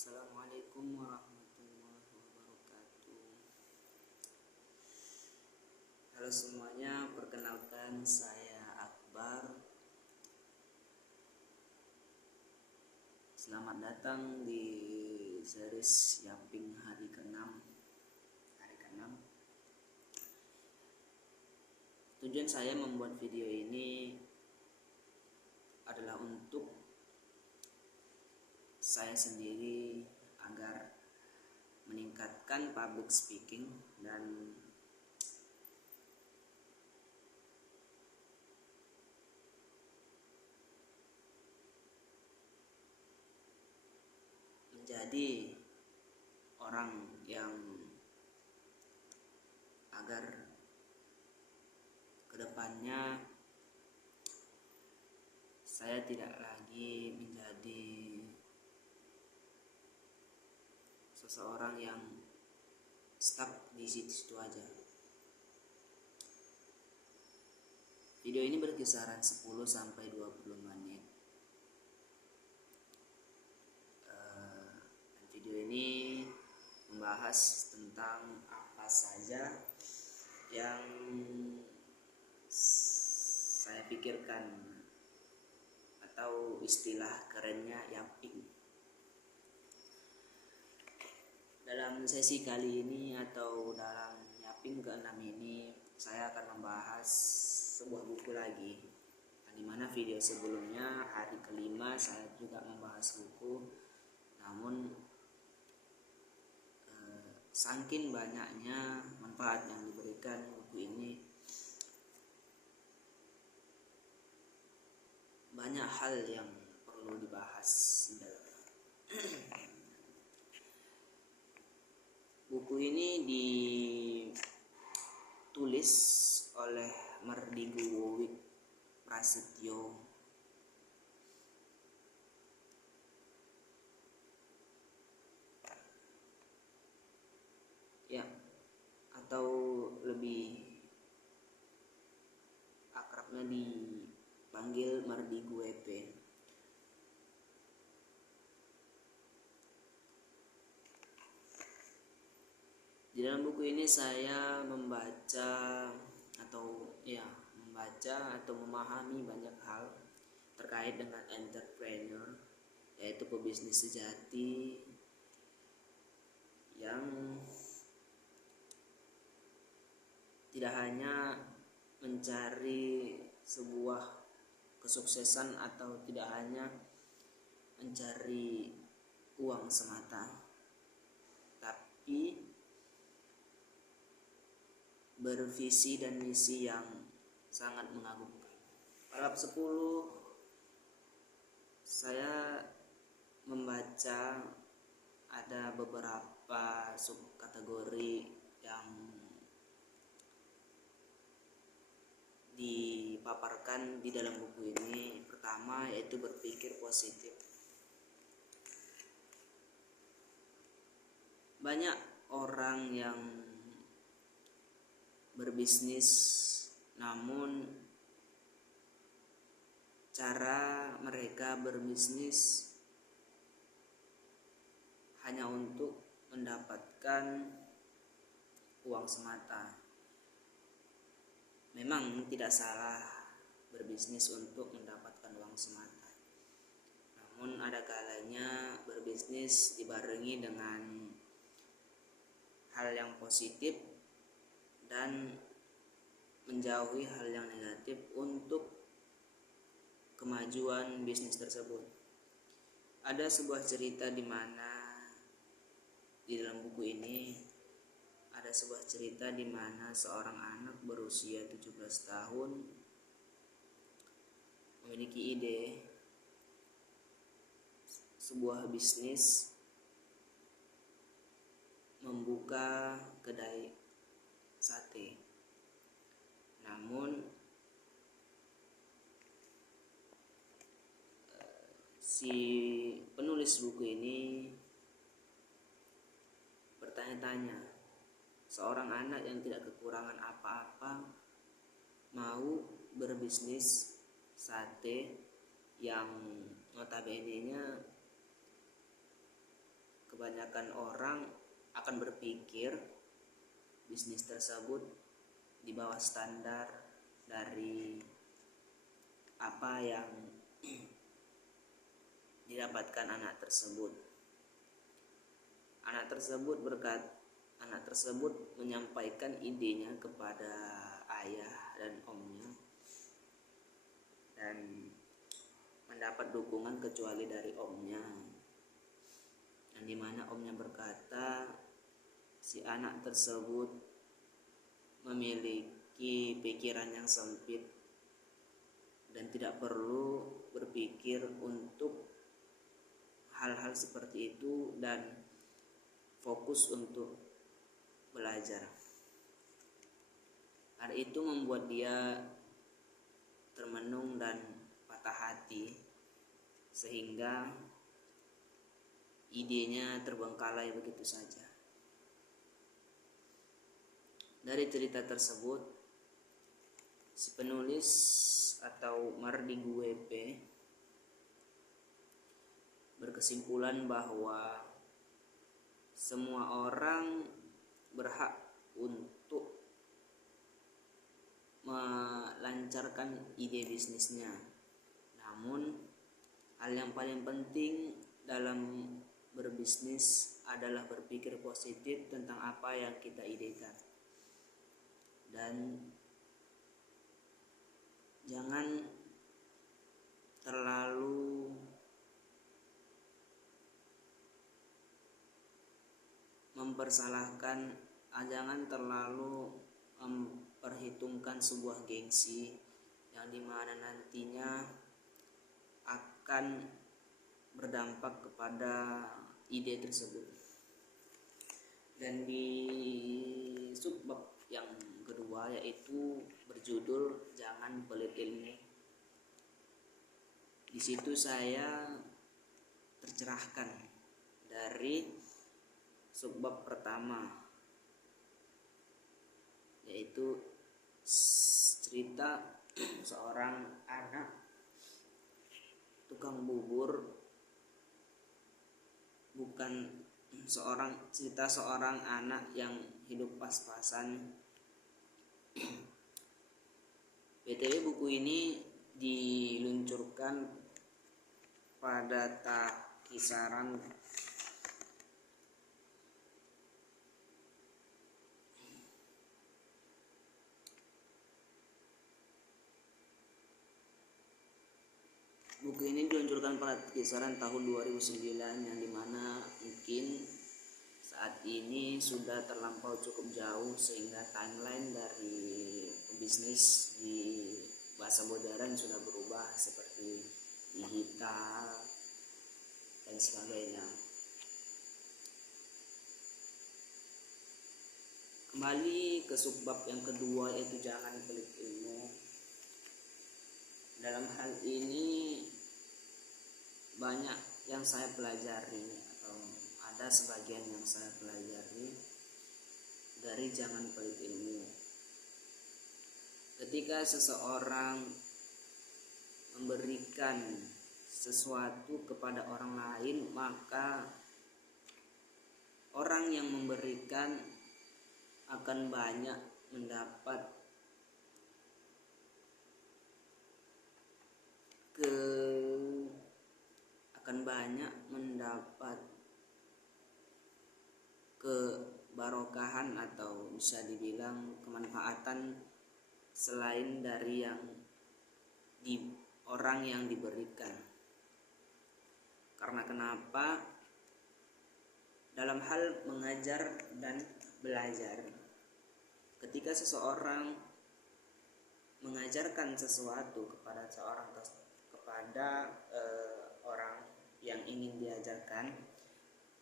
Assalamualaikum warahmatullahi wabarakatuh. Halo semuanya, perkenalkan saya Akbar. Selamat datang di series Yaping hari ke-6. Tujuan saya membuat video ini adalah untuk saya sendiri agar meningkatkan public speaking dan menjadi orang yang agar kedepannya saya tidak lagi menjadi seseorang yang stuck di situ aja. Video ini berkisaran 10 sampai 20 menit. Video ini membahas tentang apa saja yang saya pikirkan atau istilah kerennya Yaping. Dalam sesi kali ini atau dalam Yaping ke-6 ini saya akan membahas sebuah buku lagi, di mana video sebelumnya hari ke-5 saya juga membahas buku, namun saking banyaknya manfaat yang diberikan buku ini, banyak hal yang perlu dibahas. Buku ini ditulis oleh Mardigu Prasetyo. Ya, atau lebih akrabnya dipanggil Mardigu EP. Di dalam buku ini saya membaca atau memahami banyak hal terkait dengan entrepreneur, yaitu pebisnis sejati yang tidak hanya mencari sebuah kesuksesan atau tidak hanya mencari uang semata, tapi bervisi dan misi yang sangat mengagumkan. Bab 10 saya membaca ada beberapa subkategori yang dipaparkan di dalam buku ini. Pertama yaitu berpikir positif. Banyak orang yang berbisnis, namun cara mereka berbisnis hanya untuk mendapatkan uang semata. Memang tidak salah berbisnis untuk mendapatkan uang semata, namun ada kalanya berbisnis dibarengi dengan hal yang positif dan menjauhi hal yang negatif untuk kemajuan bisnis tersebut. Ada sebuah cerita di mana di dalam buku ini ada sebuah cerita di mana seorang anak berusia 17 tahun memiliki ide sebuah bisnis membuka kedai sate. Namun si penulis buku ini bertanya-tanya, seorang anak yang tidak kekurangan apa-apa mau berbisnis sate yang notabene-nya kebanyakan orang akan berpikir bisnis tersebut di bawah standar dari apa yang didapatkan anak tersebut. Anak tersebut menyampaikan idenya kepada ayah dan omnya dan mendapat dukungan kecuali dari omnya, yang dimana omnya berkata si anak tersebut memiliki pikiran yang sempit dan tidak perlu berpikir untuk hal-hal seperti itu dan fokus untuk belajar. Hal itu membuat dia termenung dan patah hati, sehingga idenya terbengkalai begitu saja. Dari cerita tersebut, si penulis atau Mardi WP berkesimpulan bahwa semua orang berhak untuk melancarkan ide bisnisnya. Namun, hal yang paling penting dalam berbisnis adalah berpikir positif tentang apa yang kita idekan. Dan jangan terlalu mempersalahkan, jangan terlalu memperhitungkan sebuah gengsi yang dimana nantinya akan berdampak kepada ide tersebut. Dan di subbab yang kedua, yaitu berjudul Jangan Pelit Ilmu, di situ saya tercerahkan dari subbab pertama, yaitu cerita seorang anak tukang bubur, bukan cerita seorang anak yang hidup pas-pasan. BTW buku ini diluncurkan pada kisaran tahun 2009, yang dimana mungkin saat ini sudah terlampau cukup jauh, sehingga timeline dari bisnis di bahasa modern sudah berubah seperti digital dan sebagainya. Kembali ke subbab yang kedua, yaitu jangan pelit ilmu. Dalam hal ini banyak yang saya pelajari, atau ada sebagian yang saya pelajari dari jangan pelit ilmu. Ketika seseorang memberikan sesuatu kepada orang lain, maka orang yang memberikan akan banyak mendapat kebarokahan atau bisa dibilang kemanfaatan selain dari yang orang yang diberikan. Karena kenapa? Dalam hal mengajar dan belajar, ketika seseorang mengajarkan sesuatu kepada orang yang ingin diajarkan,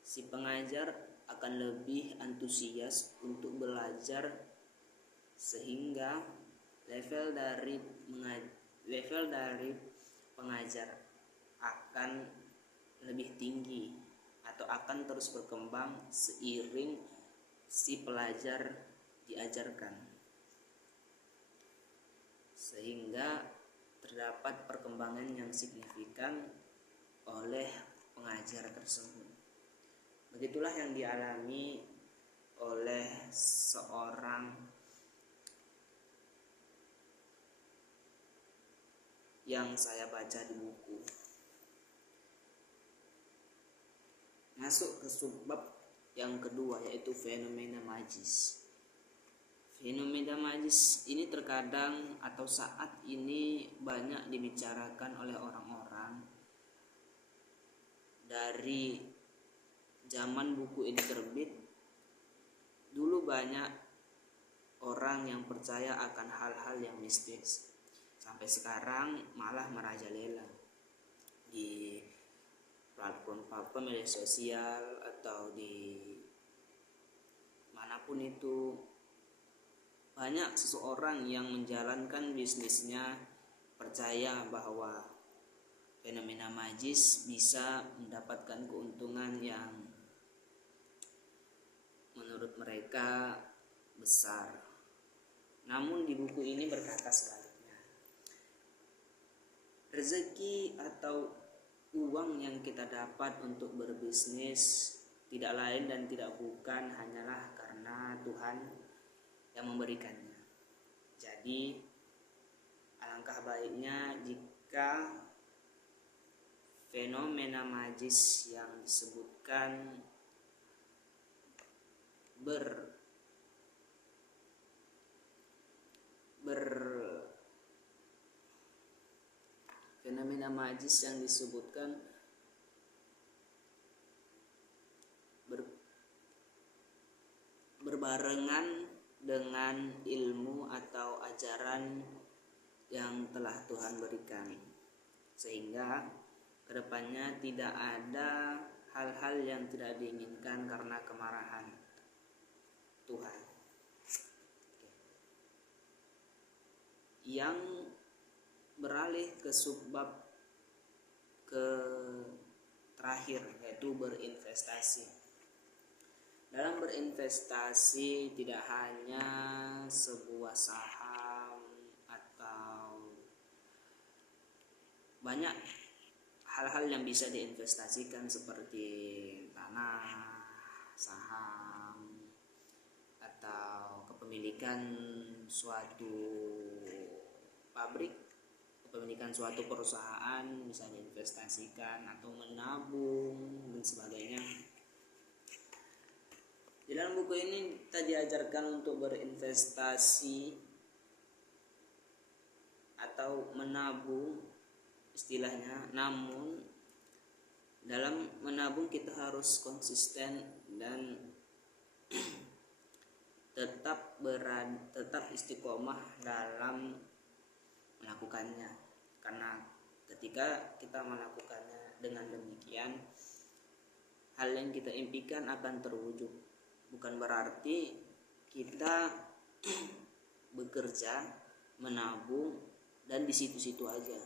si pengajar akan lebih antusias untuk belajar, sehingga level dari pengajar akan lebih tinggi atau akan terus berkembang seiring si pelajar diajarkan, sehingga terdapat perkembangan yang signifikan oleh pengajar tersebut. Begitulah yang dialami oleh seorang yang saya baca di buku. Masuk ke subbab yang kedua, yaitu fenomena magis. Fenomena magis ini terkadang atau saat ini banyak dibicarakan oleh orang-orang dari zaman buku ini terbit. Dulu banyak orang yang percaya akan hal-hal yang mistis. Sampai sekarang malah merajalela di platform media sosial atau di manapun itu. Banyak seseorang yang menjalankan bisnisnya percaya bahwa fenomena magis bisa mendapatkan keuntungan yang menurut mereka besar. Namun di buku ini berkata sebaliknya. Rezeki atau uang yang kita dapat untuk berbisnis tidak lain dan tidak bukan hanyalah karena Tuhan yang memberikannya. Jadi alangkah baiknya jika fenomena magis yang disebutkan fenomena magis yang disebutkan berbarengan dengan ilmu atau ajaran yang telah Tuhan berikan, sehingga kedepannya tidak ada hal-hal yang tidak diinginkan karena kemarahan Tuhan. Yang beralih ke subbab ke terakhir, yaitu berinvestasi. Dalam berinvestasi tidak hanya sebuah saham atau banyak hal-hal yang bisa diinvestasikan seperti tanah, saham, atau kepemilikan suatu pabrik, kepemilikan suatu perusahaan bisa diinvestasikan atau menabung dan sebagainya. Di dalam buku ini kita diajarkan untuk berinvestasi atau menabung istilahnya. Namun dalam menabung kita harus konsisten dan tetap istiqomah dalam melakukannya. Karena ketika kita melakukannya dengan demikian, hal yang kita impikan akan terwujud. Bukan berarti kita bekerja, menabung, dan di situ-situ aja.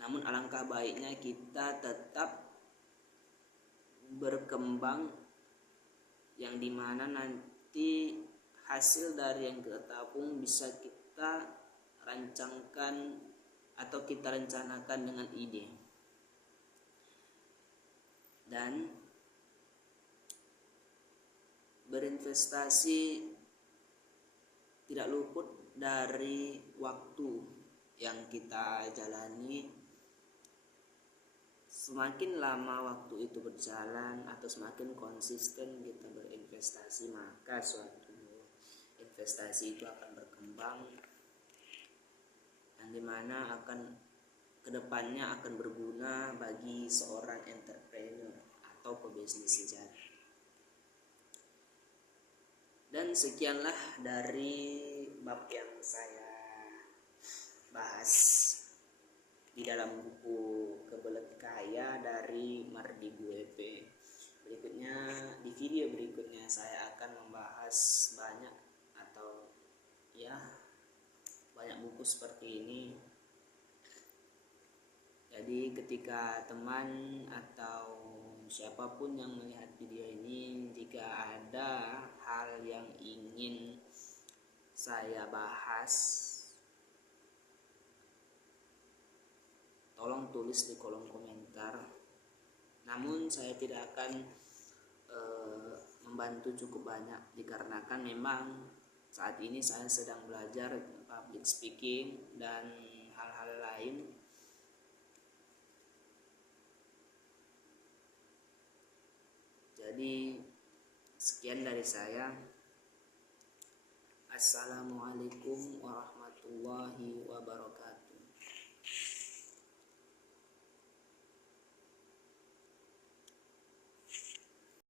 Namun alangkah baiknya kita tetap berkembang, yang dimana nanti hasil dari yang kita tabung bisa kita rancangkan atau kita rencanakan dengan ide. Dan berinvestasi tidak luput dari waktu yang kita jalani. Semakin lama waktu itu berjalan atau semakin konsisten kita berinvestasi, maka suatu investasi itu akan berkembang, yang dimana akan kedepannya akan berguna bagi seorang entrepreneur atau pebisnis sejati. Dan sekianlah dari bab yang saya bahas di dalam buku Kebelet Kaya dari Mardi Guepe. Berikutnya, di video berikutnya saya akan membahas banyak buku seperti ini. Jadi ketika teman atau siapapun yang melihat video ini, jika ada hal yang ingin saya bahas, tolong tulis di kolom komentar. Namun pun saya tidak akan membantu cukup banyak, dikarenakan memang saat ini saya sedang belajar public speaking dan hal-hal lain. Jadi sekian dari saya. Assalamualaikum warahmatullahi wabarakatuh.